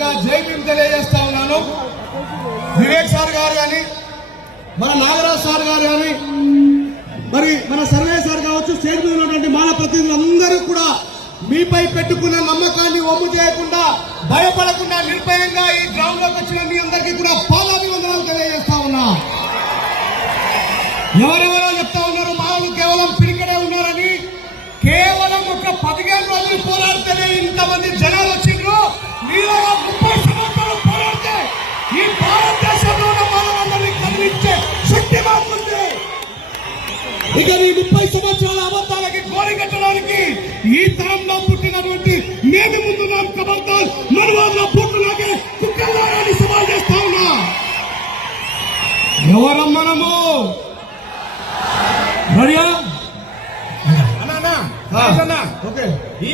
సందర్భంగా జైపీం తెలియజేస్తా ఉన్నాను. వివేక్ సార్ గారు కానీ మన నాగరాజ్ సార్ గారు కానీ మరి మన సర్వే సార్ కావచ్చు స్టేట్ మీద ఉన్నటువంటి మానవ ప్రతినిధులందరూ కూడా మీపై పెట్టుకున్న నమ్మకాన్ని ఒమ్ము చేయకుండా భయపడకుండా నిర్భయంగా ఈ గ్రౌండ్లోకి వచ్చిన మీ అందరికీ కూడా పాదాభివందనాలు తెలియజేస్తా ఉన్నా. ఎవరెవరో చెప్తా ఉన్నారు మామూలు కేవలం పిరికడే ఉన్నారని కేవలం ఒక పదిహేను రోజులు పోరాడితేనే ఇంతమంది జనాలు ఇక ఈ ముప్పై సంవత్సరాల అబద్ధాలకి గోరి కట్టడానికి ఈ తరంలో పుట్టినటువంటి మేము ముందున్నాం కబర్దార్ మనవాళ్ళ పుట్టులాగే కుక్కలారని సవాల్ చేస్తా ఉన్నా ఎవరం మనము రెడీయా అన్నా అన్నా, అన్నా ఓకే ఈ